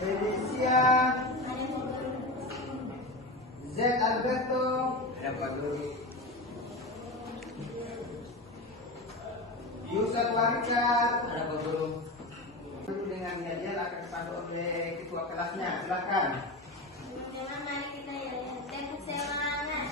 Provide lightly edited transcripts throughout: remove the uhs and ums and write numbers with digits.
Felicia, Z Alberto, Yusuf Warika, dengan hadiah akan dipandu oleh ketua kelasnya. Silakan. Mari kita ya, teknik serangan.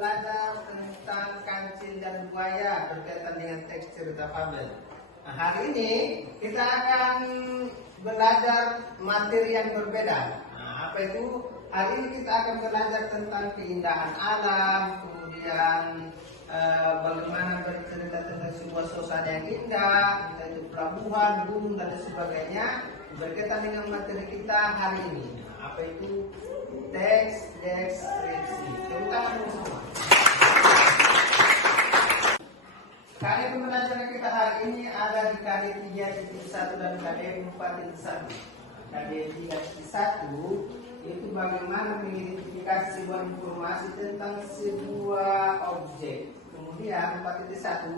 Belajar tentang kancil dan buaya berkaitan dengan teks cerita fabel. Nah, hari ini kita akan belajar materi yang berbeda. Nah, apa itu? Hari ini kita akan belajar tentang keindahan alam, kemudian bagaimana bercerita tentang sebuah suasana yang indah, entah itu pelabuhan, gunung dan sebagainya berkaitan dengan materi kita hari ini. Nah, apa itu? Teks deskripsi. Terutama semua. Kali pembelajaran kita hari ini ada di KD 3.1 dan KD 4.1. KD 3.1 itu bagaimana mengidentifikasi sebuah informasi tentang sebuah objek. Kemudian 4.1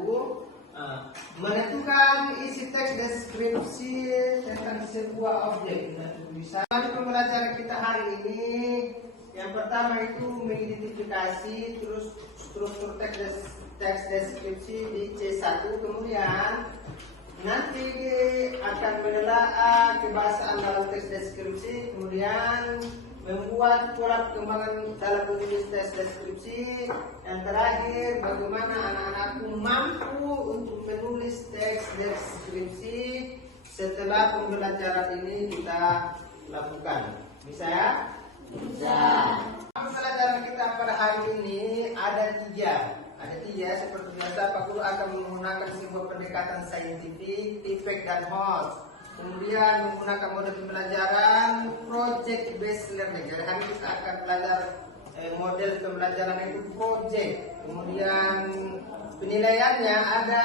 menentukan isi teks deskripsi tentang sebuah objek. Bisa pembelajaran kita hari ini yang pertama itu mengidentifikasi terus struktur teks deskripsi di C1, kemudian nanti akan menelaah kebahasaan dalam teks deskripsi, kemudian membuat pola perkembangan dalam menulis teks deskripsi, dan terakhir bagaimana anak-anakku mampu untuk menulis teks deskripsi setelah pembelajaran ini kita lakukan. Bisa ya? Bisa. Pembelajaran kita pada hari ini ada tiga. Seperti biasa Pak Guru akan menggunakan sebuah pendekatan saintifik, feedback dan host. Kemudian menggunakan model pembelajaran project based learning. Jadi hari ini kita akan belajar model pembelajaran itu project. Kemudian penilaiannya ada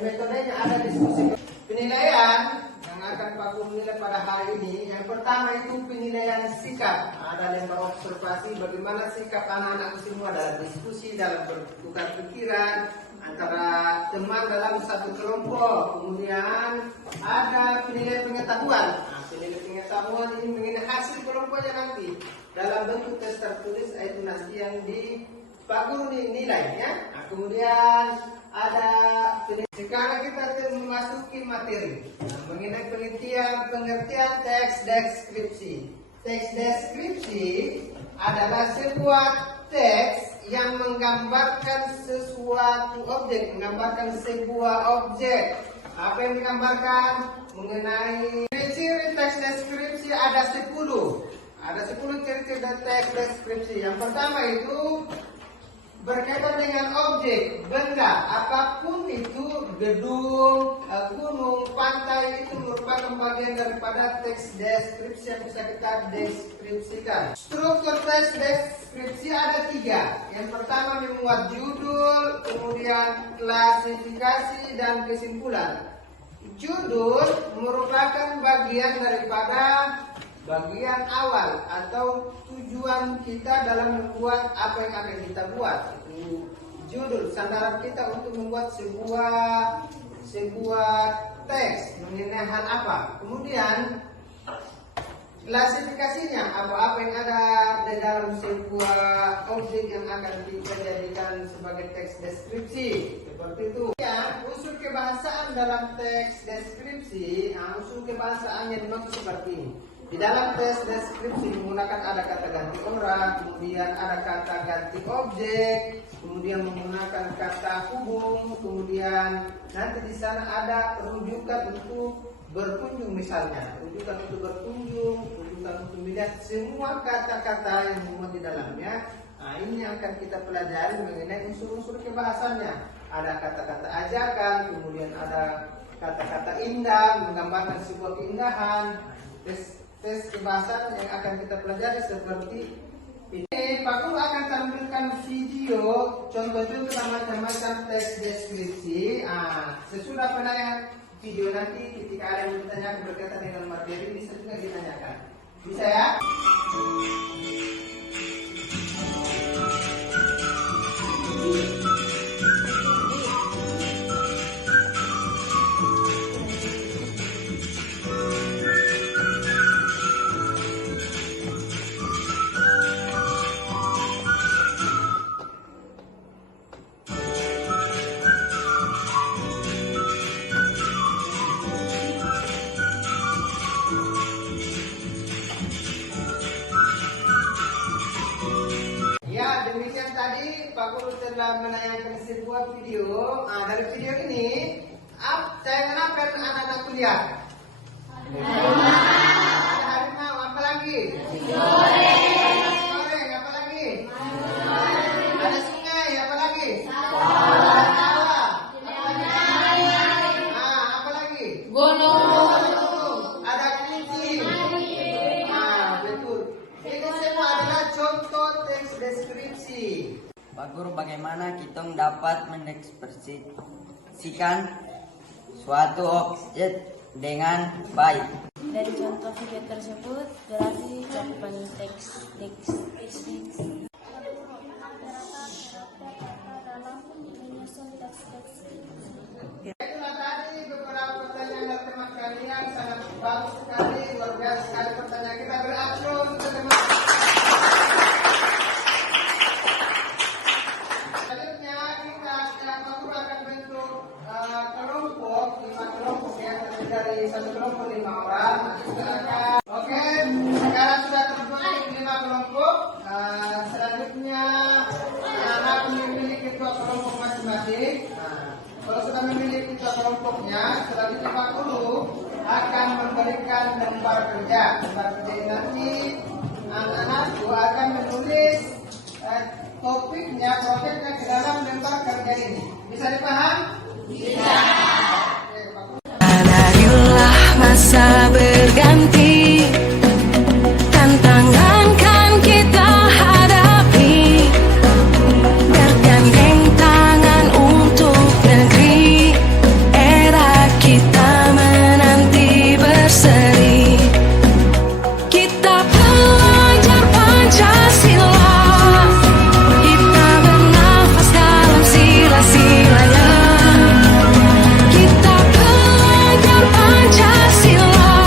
metodenya, ada diskusi. Penilaian yang akan Pak Guru nilai pada hari ini, yang pertama itu penilaian sikap. Ada lembar observasi bagaimana sikap anak-anak semua dalam diskusi, dalam bertukar pikiran antara teman dalam satu kelompok. Kemudian ada penilaian pengetahuan. Nah, penilaian pengetahuan ini mengenai hasil kelompoknya nanti dalam bentuk tes tertulis, itu nanti yang di Pak Guru nilai ya. Nah, kemudian ada sekarang kita memasuki materi mengenai pengertian teks deskripsi. Teks deskripsi adalah sebuah teks yang menggambarkan sesuatu objek, menggambarkan sebuah objek. Apa yang digambarkan mengenai ciri teks deskripsi ada 10. Ada 10 ciri-ciri teks deskripsi. Yang pertama itu berkaitan dengan objek, benda, apapun itu, gedung, gunung, pantai, itu merupakan bagian daripada teks deskripsi yang bisa kita deskripsikan. Struktur teks deskripsi ada 3. Yang pertama memuat judul, kemudian klasifikasi dan kesimpulan. Judul merupakan bagian daripada bagian awal atau tujuan kita dalam membuat apa yang akan kita buat. Itu judul, sandaran kita untuk membuat sebuah teks mengenai hal apa. Kemudian klasifikasinya, apa-apa yang ada di dalam sebuah objek yang akan kita jadikan sebagai teks deskripsi, seperti itu. Ya, unsur kebahasaan dalam teks deskripsi, unsur kebahasaannya dimaksud seperti ini. Di dalam teks deskripsi menggunakan ada kata ganti orang, kemudian ada kata ganti objek, kemudian menggunakan kata hubung, kemudian nanti di sana ada rujukan untuk berkunjung misalnya, rujukan untuk berkunjung, rujukan untuk melihat, semua kata-kata yang muat di dalamnya. Nah, ini yang akan kita pelajari mengenai unsur-unsur kebahasannya. Ada kata-kata ajakan, kemudian ada kata-kata indah, menggambarkan sebuah keindahan. Tes kebahasan yang akan kita pelajari seperti ini. Pak Guru akan tampilkan video contoh-contoh macam-macam teks deskripsi. Sesudah penayangan video nanti ketika ada yang bertanya berkaitan dengan materi bisa juga ditanyakan. Bisa ya? Demikian tadi Pak Guru telah menayangkan sebuah video. Dari video ini saya kenalkan anak-anak kuliah. Harimau, apa lagi? Goreng, apa lagi? Ada sungai, apa lagi? Sawah. Apa lagi? Gunung. Ada kucing. Betul. Ini semua adalah contoh teks deskripsi. Pak Guru, bagaimana kita dapat mendekspresikan suatu objek dengan baik? Dari contoh video tersebut berarti cakupan teks deskripsi. Itulah tadi beberapa pertanyaan dari teman kalian, sangat bagus sekali, luar biasa sekali pertanyaan kita. Beraction untuk teman. Selanjutnya kita akan bentuk kelompok, 5 kelompok ya, terdiri dari satu kelompok 5 orang. Oke, sekarang sudah terbentuk 5 kelompok. Selanjutnya anak memilih ketua kelompok masing-masing. Kalau sudah memilih ketua kelompoknya, selanjutnya Pak Guru akan memberikan lembar kerja. Lembar kerja ini nanti anak-anak akan menulis topiknya, proyeknya ke dalam lembar kerja ini. Bisa dipaham? Bisa. Oke, Pak Guru. Marilah masa berganti, tantangan kan kita hadapi, bergandeng tangan untuk negeri, era kita menanti berseri. Kita pelajar Pancasila, kita bernafas dalam sila-silanya. Kita pelajar Pancasila,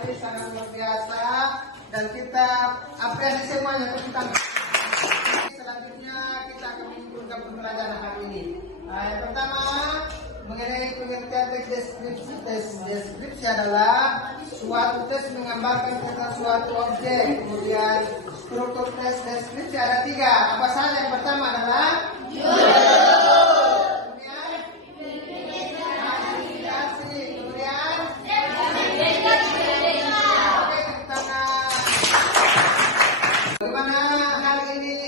sekali, sangat luar biasa. Dan kita apresiasi semuanya, tepuk tangan. Selanjutnya kita akan menyimpulkan pembelajaran hari ini. Yang pertama mengenai pengertian teks deskripsi adalah suatu teks menggambarkan tentang suatu objek. Kemudian struktur teks deskripsi ada 3. Apa saja? Yang pertama adalah bagaimana hari ini?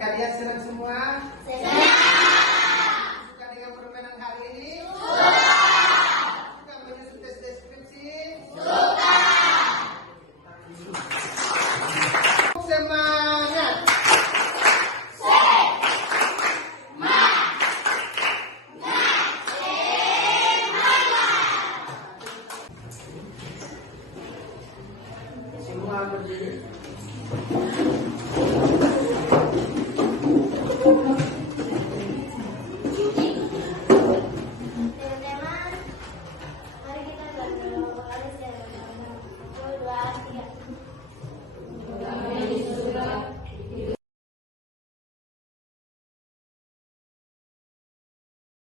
Kalian senang semua? Suka dengan permainan hari ini? Suka menyusun tes deskripsi? Semangat! Semua berdiri.